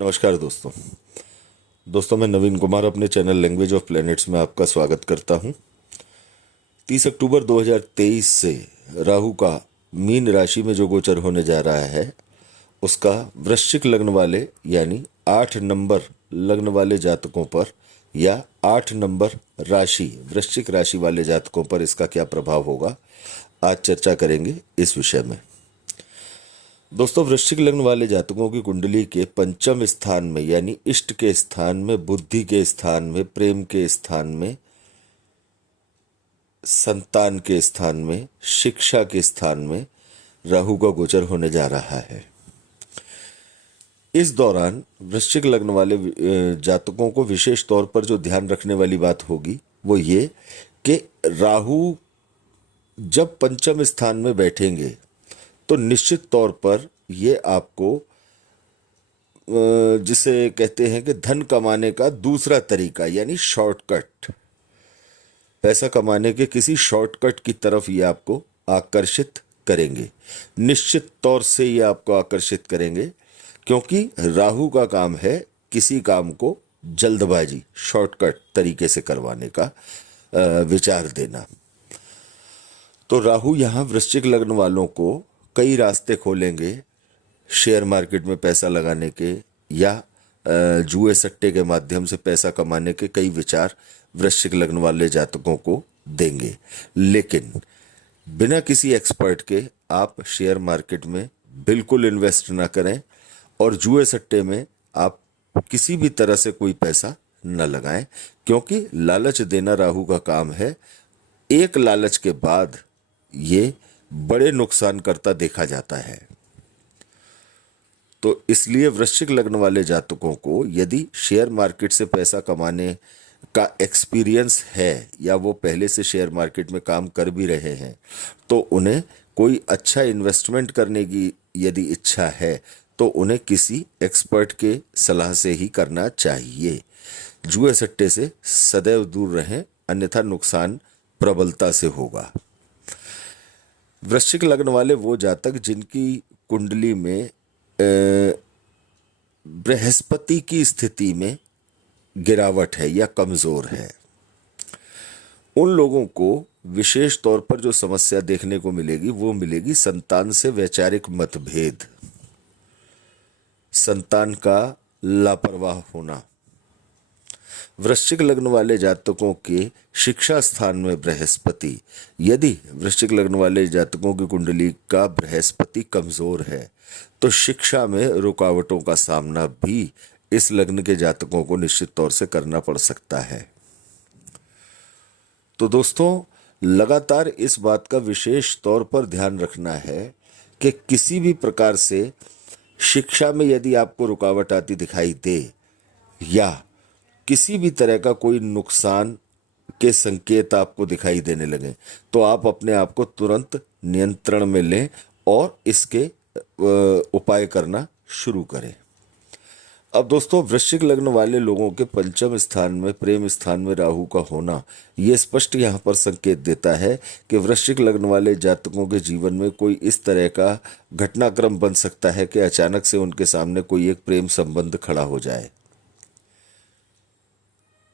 नमस्कार दोस्तों। मैं नवीन कुमार अपने चैनल लैंग्वेज ऑफ प्लैनेट्स में आपका स्वागत करता हूं। 30 अक्टूबर 2023 से राहु का मीन राशि में जो गोचर होने जा रहा है उसका वृश्चिक लग्न वाले यानी 8 नंबर लग्न वाले जातकों पर या 8 नंबर राशि वृश्चिक राशि वाले जातकों पर इसका क्या प्रभाव होगा, आज चर्चा करेंगे इस विषय में। दोस्तों, वृश्चिक लग्न वाले जातकों की कुंडली के पंचम स्थान में यानी इष्ट के स्थान में, बुद्धि के स्थान में, प्रेम के स्थान में, संतान के स्थान में, शिक्षा के स्थान में राहु का गोचर होने जा रहा है। इस दौरान वृश्चिक लग्न वाले जातकों को विशेष तौर पर जो ध्यान रखने वाली बात होगी वो ये कि राहु जब पंचम स्थान में बैठेंगे तो निश्चित तौर पर ये आपको जिसे कहते हैं कि धन कमाने का दूसरा तरीका यानी शॉर्टकट, पैसा कमाने के किसी शॉर्टकट की तरफ ये आपको आकर्षित करेंगे। निश्चित तौर से ये आपको आकर्षित करेंगे क्योंकि राहु का काम है किसी काम को जल्दबाजी, शॉर्टकट तरीके से करवाने का विचार देना। तो राहु यहाँ वृश्चिक लग्न वालों को कई रास्ते खोलेंगे शेयर मार्केट में पैसा लगाने के या जुए सट्टे के माध्यम से पैसा कमाने के कई विचार वृश्चिक लग्न वाले जातकों को देंगे। लेकिन बिना किसी एक्सपर्ट के आप शेयर मार्केट में बिल्कुल इन्वेस्ट ना करें और जुए सट्टे में आप किसी भी तरह से कोई पैसा न लगाएं, क्योंकि लालच देना राहु का काम है। एक लालच के बाद ये बड़े नुकसान करता देखा जाता है। तो इसलिए वृश्चिक लग्न वाले जातकों को यदि शेयर मार्केट से पैसा कमाने का एक्सपीरियंस है या वो पहले से शेयर मार्केट में काम कर भी रहे हैं तो उन्हें कोई अच्छा इन्वेस्टमेंट करने की यदि इच्छा है तो उन्हें किसी एक्सपर्ट के सलाह से ही करना चाहिए। जुए सट्टे से सदैव दूर रहें, अन्यथा नुकसान प्रबलता से होगा। वृश्चिक लग्न वाले वो जातक जिनकी कुंडली में बृहस्पति की स्थिति में गिरावट है या कमजोर है, उन लोगों को विशेष तौर पर जो समस्या देखने को मिलेगी वो मिलेगी संतान से वैचारिक मतभेद, संतान का लापरवाह होना। वृश्चिक लग्न वाले जातकों के शिक्षा स्थान में बृहस्पति, यदि वृश्चिक लग्न वाले जातकों की कुंडली का बृहस्पति कमजोर है तो शिक्षा में रुकावटों का सामना भी इस लग्न के जातकों को निश्चित तौर से करना पड़ सकता है। तो दोस्तों, लगातार इस बात का विशेष तौर पर ध्यान रखना है कि किसी भी प्रकार से शिक्षा में यदि आपको रुकावट आती दिखाई दे या किसी भी तरह का कोई नुकसान के संकेत आपको दिखाई देने लगे तो आप अपने आप को तुरंत नियंत्रण में लें और इसके उपाय करना शुरू करें। अब दोस्तों, वृश्चिक लग्न वाले लोगों के पंचम स्थान में, प्रेम स्थान में राहु का होना ये स्पष्ट यहाँ पर संकेत देता है कि वृश्चिक लग्न वाले जातकों के जीवन में कोई इस तरह का घटनाक्रम बन सकता है कि अचानक से उनके सामने कोई एक प्रेम संबंध खड़ा हो जाए।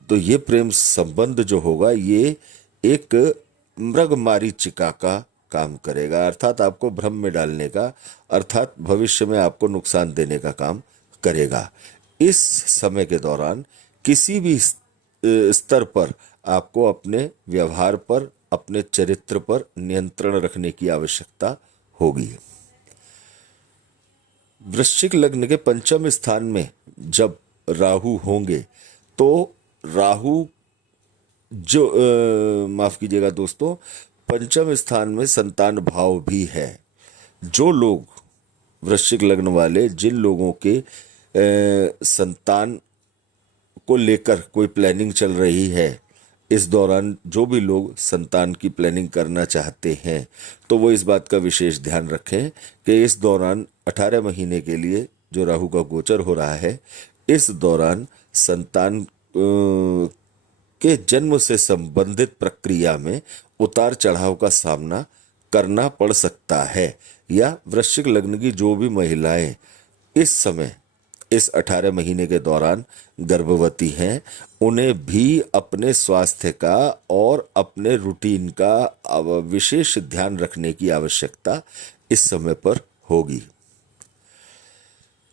तो ये प्रेम संबंध जो होगा ये एक मृगमारीचिका का काम करेगा, अर्थात आपको भ्रम में डालने का, अर्थात भविष्य में आपको नुकसान देने का काम करेगा। इस समय के दौरान किसी भी स्तर पर आपको अपने व्यवहार पर, अपने चरित्र पर नियंत्रण रखने की आवश्यकता होगी। वृश्चिक लग्न के पंचम स्थान में जब राहु होंगे तो राहु जो माफ कीजिएगा दोस्तों, पंचम स्थान में संतान भाव भी है। जो लोग वृश्चिक लग्न वाले, जिन लोगों के संतान को लेकर कोई प्लानिंग चल रही है, इस दौरान जो भी लोग संतान की प्लानिंग करना चाहते हैं तो वो इस बात का विशेष ध्यान रखें कि इस दौरान 18 महीने के लिए जो राहु का गोचर हो रहा है, इस दौरान संतान के जन्म से संबंधित प्रक्रिया में उतार चढ़ाव का सामना करना पड़ सकता है। या वृश्चिक लग्न की जो भी महिलाएं इस समय इस 18 महीने के दौरान गर्भवती हैं, उन्हें भी अपने स्वास्थ्य का और अपने रूटीन का विशेष ध्यान रखने की आवश्यकता इस समय पर होगी।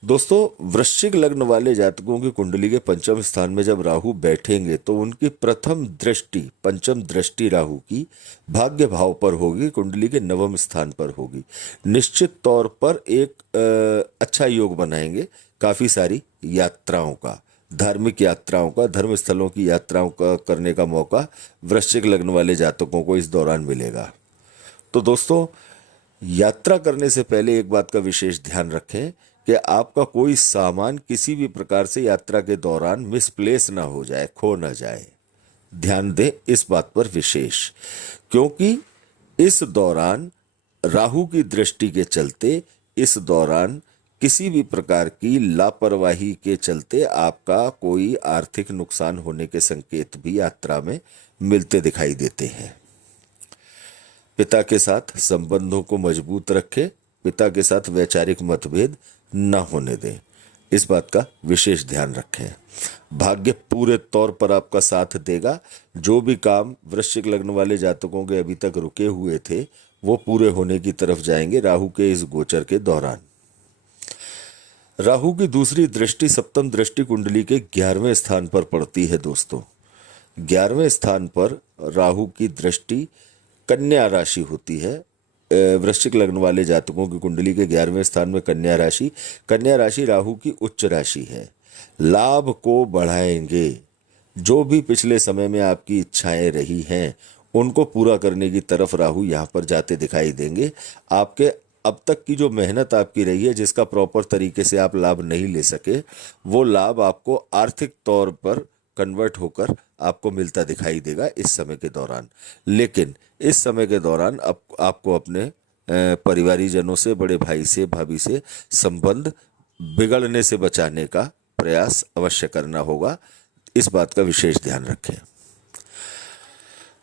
दोस्तों, वृश्चिक लग्न वाले जातकों की कुंडली के पंचम स्थान में जब राहु बैठेंगे तो उनकी प्रथम दृष्टि, पंचम दृष्टि राहु की भाग्य भाव पर होगी, कुंडली के नवम स्थान पर होगी। निश्चित तौर पर एक अच्छा योग बनाएंगे, काफ़ी सारी यात्राओं का, धार्मिक यात्राओं का, धर्म स्थलों की यात्राओं का करने का मौका वृश्चिक लग्न वाले जातकों को इस दौरान मिलेगा। तो दोस्तों, यात्रा करने से पहले एक बात का विशेष ध्यान रखें कि आपका कोई सामान किसी भी प्रकार से यात्रा के दौरान मिसप्लेस ना हो जाए, खो ना जाए। ध्यान दें इस बात पर विशेष, क्योंकि इस दौरान राहु की दृष्टि के चलते, इस दौरान किसी भी प्रकार की लापरवाही के चलते आपका कोई आर्थिक नुकसान होने के संकेत भी यात्रा में मिलते दिखाई देते हैं। पिता के साथ संबंधों को मजबूत रखें, पिता के साथ वैचारिक मतभेद न होने दें, इस बात का विशेष ध्यान रखें। भाग्य पूरे तौर पर आपका साथ देगा। जो भी काम वृश्चिक लग्न वाले जातकों के अभी तक रुके हुए थे वो पूरे होने की तरफ जाएंगे राहु के इस गोचर के दौरान। राहु की दूसरी दृष्टि, सप्तम दृष्टि कुंडली के 11वें स्थान पर पड़ती है। दोस्तों, 11वें स्थान पर राहु की दृष्टि कन्या राशि होती है। वृश्चिक लग्न वाले जातकों की कुंडली के 11वें स्थान में कन्या राशि राहु की उच्च राशि है। लाभ को बढ़ाएंगे। जो भी पिछले समय में आपकी इच्छाएं रही हैं उनको पूरा करने की तरफ राहु यहाँ पर जाते दिखाई देंगे। आपके अब तक की जो मेहनत आपकी रही है, जिसका प्रॉपर तरीके से आप लाभ नहीं ले सके, वो लाभ आपको आर्थिक तौर पर कन्वर्ट होकर आपको मिलता दिखाई देगा इस समय के दौरान। लेकिन इस समय के दौरान आपको अपने परिवारीजनों से, बड़े भाई से, भाभी से संबंध बिगड़ने से बचाने का प्रयास अवश्य करना होगा। इस बात का विशेष ध्यान रखें।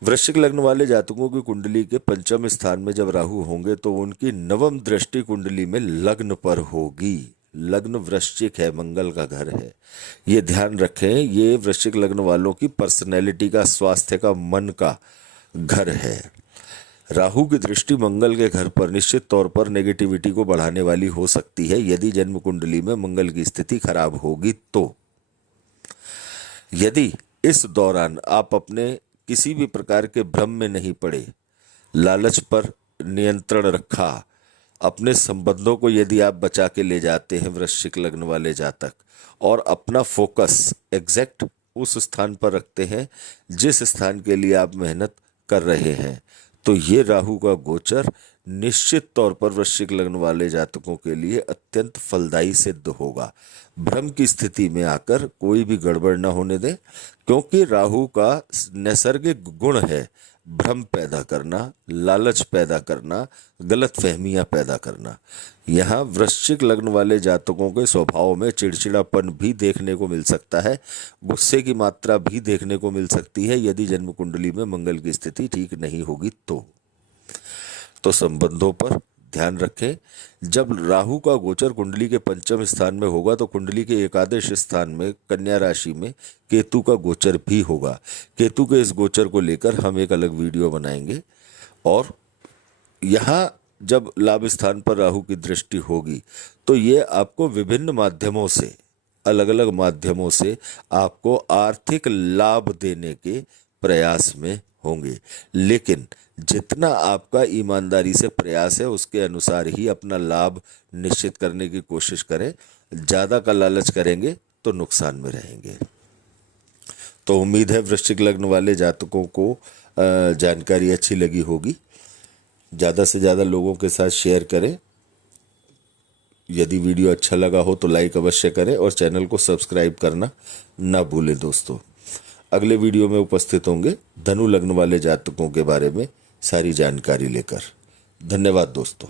वृश्चिक लग्न वाले जातकों की कुंडली के पंचम स्थान में जब राहु होंगे तो उनकी नवम दृष्टि कुंडली में लग्न पर होगी। लग्न वृश्चिक है, मंगल का घर है, ये ध्यान रखें। ये वृश्चिक लग्न वालों की पर्सनैलिटी का, स्वास्थ्य का, मन का घर है। राहु की दृष्टि मंगल के घर पर निश्चित तौर पर नेगेटिविटी को बढ़ाने वाली हो सकती है यदि जन्म कुंडली में मंगल की स्थिति खराब होगी तो। यदि इस दौरान आप अपने किसी भी प्रकार के भ्रम में नहीं पड़े, लालच पर नियंत्रण रखा, अपने संबंधों को यदि आप बचा के ले जाते हैं वृश्चिक लग्न वाले जातक, और अपना फोकस एग्जैक्ट उस स्थान पर रखते हैं जिस स्थान के लिए आप मेहनत कर रहे हैं, तो ये राहु का गोचर निश्चित तौर पर वृश्चिक लग्न वाले जातकों के लिए अत्यंत फलदायी सिद्ध होगा। भ्रम की स्थिति में आकर कोई भी गड़बड़ न होने दें, क्योंकि राहु का नैसर्गिक गुण है भ्रम पैदा करना, लालच पैदा करना, गलत फहमियाँ पैदा करना। यहाँ वृश्चिक लग्न वाले जातकों के स्वभाव में चिड़चिड़ापन भी देखने को मिल सकता है, गुस्से की मात्रा भी देखने को मिल सकती है यदि जन्म कुंडली में मंगल की स्थिति ठीक नहीं होगी तो संबंधों पर ध्यान रखें। जब राहु का गोचर कुंडली के पंचम स्थान में होगा तो कुंडली के एकादश स्थान में कन्या राशि में केतु का गोचर भी होगा। केतु के इस गोचर को लेकर हम एक अलग वीडियो बनाएंगे। और यहाँ जब लाभ स्थान पर राहु की दृष्टि होगी तो ये आपको विभिन्न माध्यमों से, अलग अलग माध्यमों से आपको आर्थिक लाभ देने के प्रयास में होंगे। लेकिन जितना आपका ईमानदारी से प्रयास है उसके अनुसार ही अपना लाभ निश्चित करने की कोशिश करें। ज़्यादा का लालच करेंगे तो नुकसान में रहेंगे। तो उम्मीद है वृश्चिक लग्न वाले जातकों को जानकारी अच्छी लगी होगी। ज़्यादा से ज़्यादा लोगों के साथ शेयर करें। यदि वीडियो अच्छा लगा हो तो लाइक अवश्य करें और चैनल को सब्सक्राइब करना ना भूलें। दोस्तों, अगले वीडियो में उपस्थित होंगे धनु लग्न वाले जातकों के बारे में सारी जानकारी लेकर। धन्यवाद दोस्तों।